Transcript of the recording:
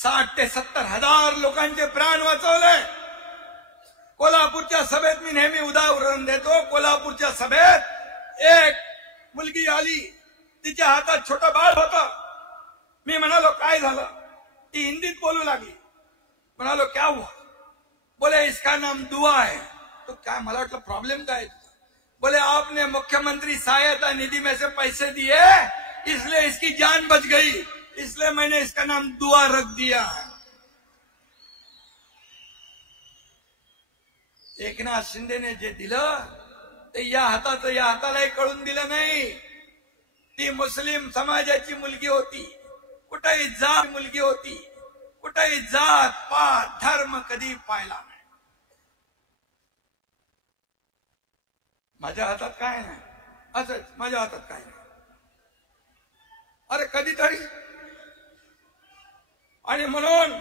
60 ते 70 हजार लोकांचे प्राण वाचवले। कोल्हापूरच्या सभेत मी नेहमी उदाहरण देतो, कोल्हापूरच्या सभेत एक मुलगी आली, तिच्या हातात छोटं बाळ होतं। मी म्हणालो काय झालं? ती हिंदीत बोलू लागली। म्हणालो क्या हुआ? बोले इसका नाम दुआ है। तो क्या, मला वाटलं प्रॉब्लेम काय? बोले आपने मुख्यमंत्री सहायता निधि में से पैसे दिए इसलिए इसकी जान बच गई, इसलिए मैंने इसका नाम दुआ रख दिया। एकनाथ शिंदेने जे दिलं ते या हातालाही कळून दिलं नाही। ती मुस्लिम समाजाची मुलगी होती, कुठेही जात मुलगी होती, कुठेही जात पात धर्म कधी पाहिला नाही। माझ्या हातात काय नाही, असंच माझ्या हातात काय नाही। अरे कधीतरी, आणि म्हणून